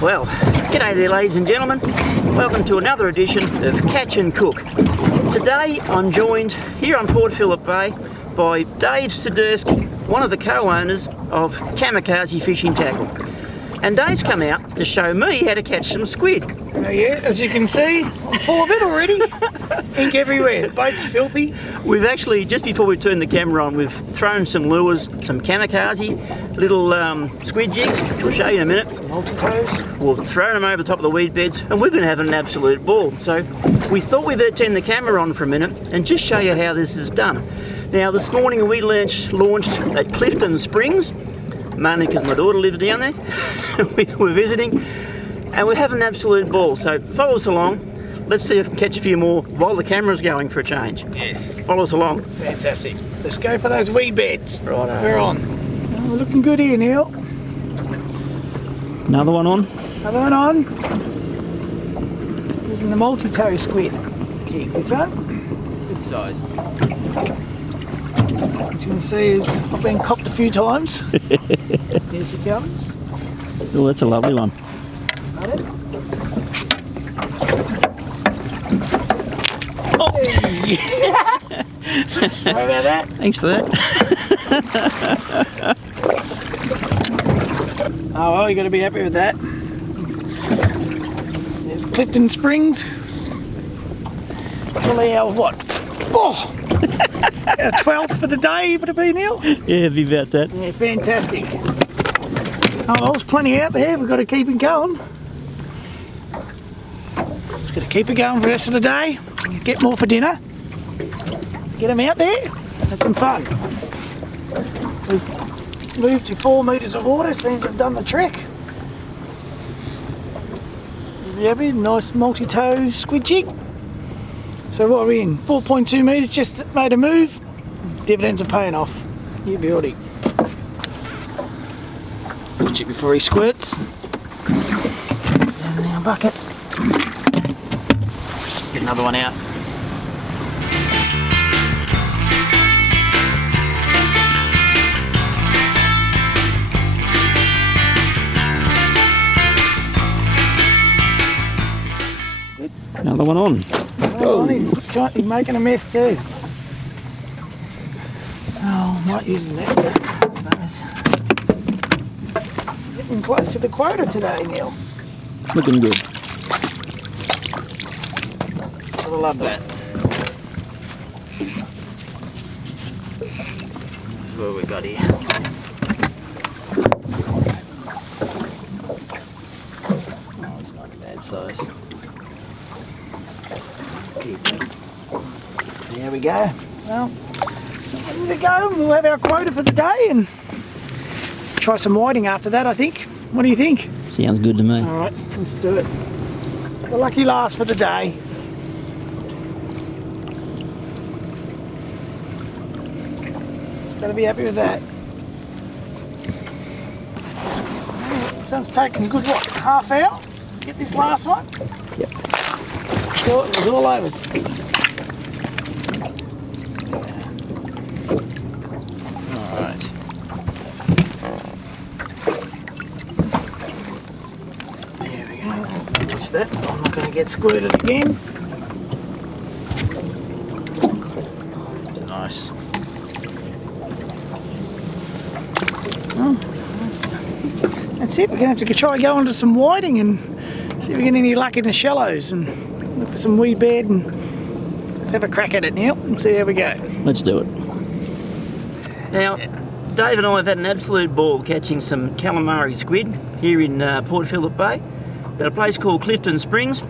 Well, g'day there ladies and gentlemen. Welcome to another edition of Catch and Cook. Today I'm joined here on Port Phillip Bay by Dave Szadurski, one of the co-owners of Kamikaze Fishing Tackle. And Dave's come out to show me how to catch some squid. Yeah, as you can see, I'm full of it already. Ink everywhere, the boat's filthy. We've actually, just before we turned the camera on, we've thrown some lures, some Kamikaze, little squid jigs, which we'll show you in a minute. Some multi-toes. We've thrown them over the top of the weed beds, and we've been having an absolute ball. So we thought we'd better turn the camera on for a minute and just show you how this is done. Now this morning we launched at Clifton Springs, mainly because my daughter lives down there. We're visiting, and we're having an absolute ball. So follow us along. Let's see if we can catch a few more while the camera's going for a change. Yes. Follow us along. Fantastic. Let's go for those weed beds. Right. We're on. Oh, we're looking good here, Neil. Another one on. Another one on. Using the multi-toe squid jig, is that? Good size. As you can see, I've been copped a few times. Here she comes. Oh, that's a lovely one. Got it? Oh. Hey. Sorry about that. Thanks for that. Oh well, you got to be happy with that. There's Clifton Springs. Probably our what? Oh, our 12th for the day, would it be, Neil? Yeah, it'd be about that. Yeah, fantastic. Oh, well, there's plenty out there. We've got to keep it going. Just got to keep it going for the rest of the day. Get more for dinner. Get them out there. Have some fun. We've moved to 4 metres of water. Seems to have done the trick. Yeah, nice multi-toe squid jig. So what are we in? 4.2 metres, just made a move. Dividends are paying off. You beauty. Watch it before he squirts. Down in our bucket. Get another one out. Another one on. Oh, he's making a mess too. Oh, I'm not using that. Getting close to the quota today, Neil. Looking good. I love that. This is what we got here. Oh, it's not a bad size. So here we go. Well, ready to go. We'll have our quota for the day and try some whiting after that, I think. What do you think? Sounds good to me. Alright, let's do it. The lucky last for the day. Got to be happy with that. Sun's taken a good, what, half hour? Get this last one? Yep. Sure, it was all over. Alright. There we go. Watch that. I'm not going to get squirted again. It's nice. Oh, that's it. We're going to have to try going to some whiting and see if we get any luck in the shallows and look for some wee bed and let's have a crack at it, Neil, and see how we go. Let's do it. Now, Dave and I have had an absolute ball catching some calamari squid here in Port Phillip Bay at a place called Clifton Springs.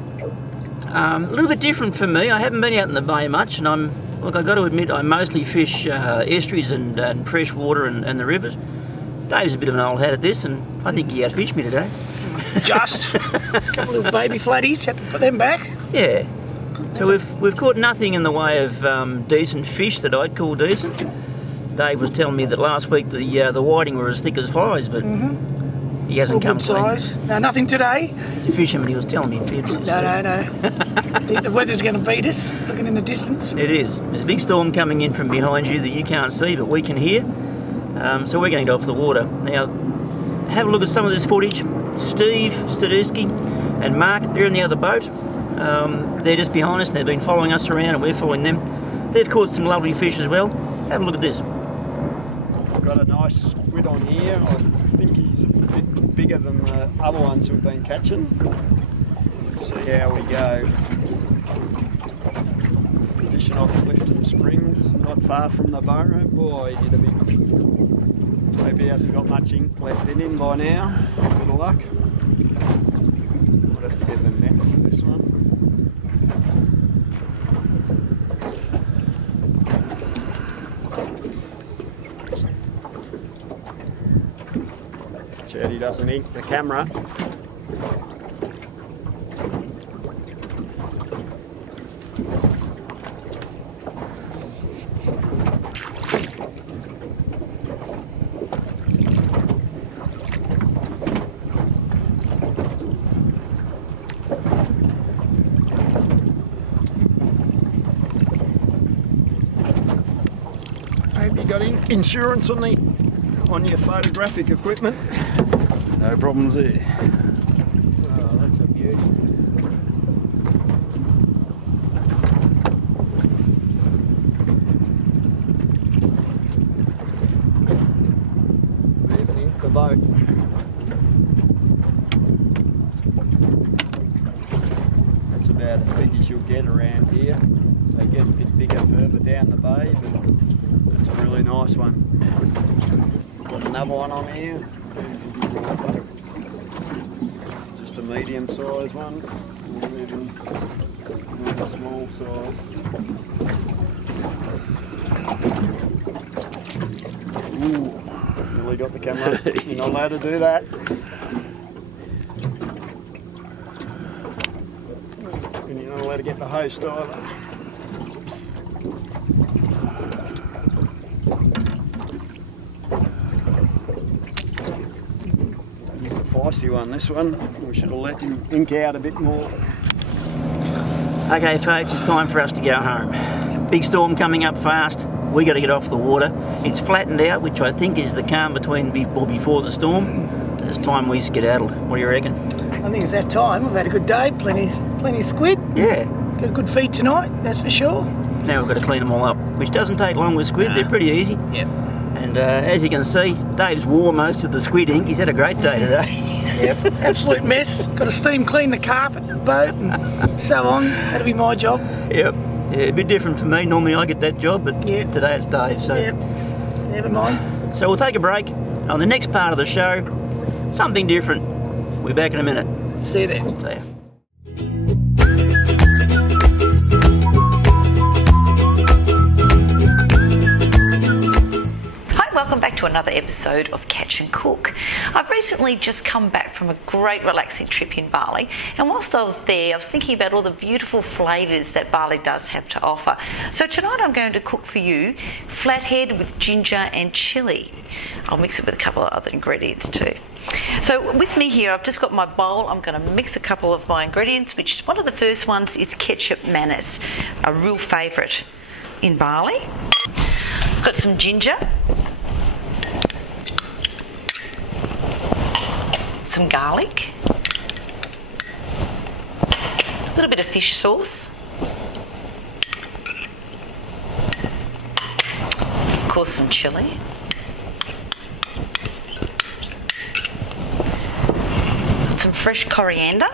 A little bit different for me. I haven't been out in the bay much, and I've got to admit I mostly fish estuaries and fresh water and the rivers. Dave's a bit of an old hat at this, and I think he outfished me today. Just a couple of baby flatties, have to put them back. Yeah. So we've caught nothing in the way of decent fish that I'd call decent. Dave was telling me that last week the whiting were as thick as flies, but he hasn't come size. No, nothing today. He's a fisherman. He was telling me fibs. No. I think the weather's going to beat us, looking in the distance. It is. There's a big storm coming in from behind you that you can't see, but we can hear. So we're going to go off the water. Now, have a look at some of this footage, Steve, Szadurski and Mark, they're in the other boat. They're just behind us and they've been following us around and we're following them. They've caught some lovely fish as well. Have a look at this. I've got a nice squid on here. I think he's a bit bigger than the other ones we've been catching. Let's see how we go. Fishing off Clifton Springs, not far from the borough. Boy, he did a big... Maybe he hasn't got much ink left in him by now. A bit of luck. Might have to get the net for this one. He doesn't ink the camera. Hope you got insurance on your photographic equipment. No problems there. Oh, that's a beauty. We even inked the boat. That's about as big as you'll get around here. They get a bit bigger further down the bay, but it's a really nice one. Got another one on here. Just a medium sized one, even a small size. Ooh, really got the camera. You're not allowed to do that. And you're not allowed to get the host either. Feisty one, this one. We should have let him ink out a bit more. Okay folks, it's time for us to go home. Big storm coming up fast. We got to get off the water. It's flattened out, which I think is the calm before the storm. It's time we skedaddle. What do you reckon? I think it's that time. We've had a good day, plenty of squid. Yeah. Got a good feed tonight, that's for sure. Now we've got to clean them all up, which doesn't take long with squid. They're pretty easy. Yep. And as you can see, Dave's wore most of the squid ink. He's had a great day today. Yep, absolute mess. Got to steam clean the carpet, boat and so on. That'll be my job. Yep. Yeah, a bit different for me. Normally I get that job, but today it's Dave. So. Yep. Never mind. So we'll take a break. On the next part of the show, something different. We'll be back in a minute. See you there. See ya. Welcome back to another episode of Catch and Cook. I've recently just come back from a great relaxing trip in Bali, and whilst I was there I was thinking about all the beautiful flavours that Bali does have to offer. So tonight I'm going to cook for you flathead with ginger and chilli. I'll mix it with a couple of other ingredients too. So with me here I've just got my bowl. I'm going to mix a couple of my ingredients, which one of the first ones is ketchup manis, a real favourite in Bali. I've got some ginger, some garlic, a little bit of fish sauce, of course some chilli, got some fresh coriander,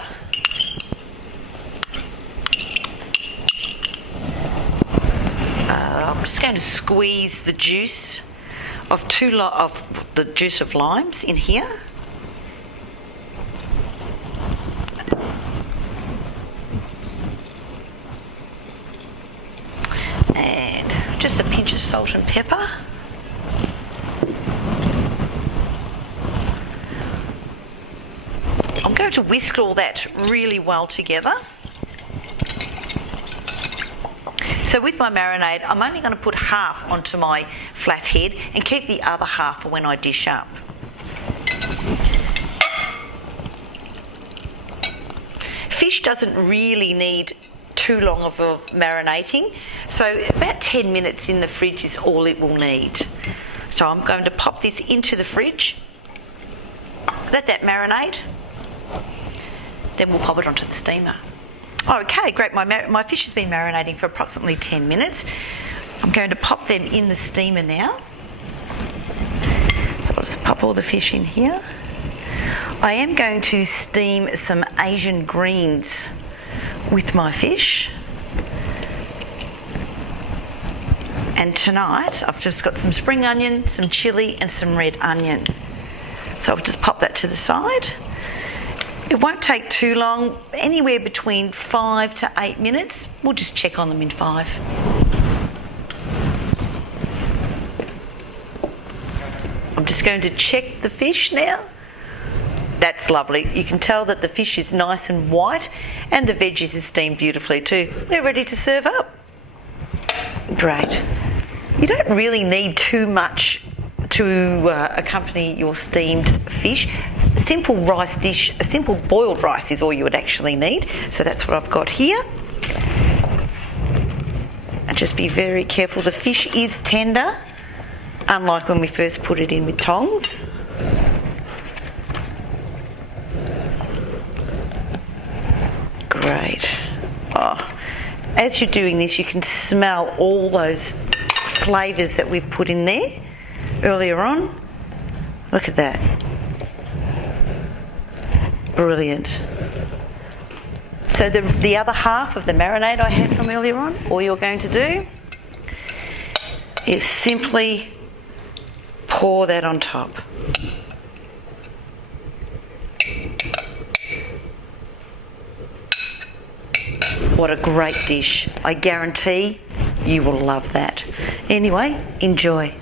I'm just going to squeeze the juice of the juice of limes in here. And just a pinch of salt and pepper. I'm going to whisk all that really well together. So with my marinade, I'm only going to put half onto my flathead and keep the other half for when I dish up. Fish doesn't really need too long of a marinating, so about 10 minutes in the fridge is all it will need. So I'm going to pop this into the fridge, let that marinate, Then we'll pop it onto the steamer. Okay, great. My fish has been marinating for approximately 10 minutes. I'm going to pop them in the steamer now. So I'll just pop all the fish in here. I am going to steam some Asian greens with my fish. And tonight I've just got some spring onion, some chilli and some red onion. So I'll just pop that to the side. It won't take too long, anywhere between 5 to 8 minutes. We'll just check on them in 5. I'm just going to check the fish now. That's lovely. You can tell that the fish is nice and white and the veggies are steamed beautifully too. They're ready to serve up. Great. You don't really need too much to accompany your steamed fish. A simple rice dish, a simple boiled rice is all you would actually need. So that's what I've got here. And just be very careful. The fish is tender, unlike when we first put it in with tongs. Great. Oh, as you're doing this, you can smell all those flavours that we've put in there earlier on. Look at that. Brilliant. So the other half of the marinade I had from earlier on, all you're going to do is simply pour that on top. What a great dish. I guarantee you will love that. Anyway, enjoy.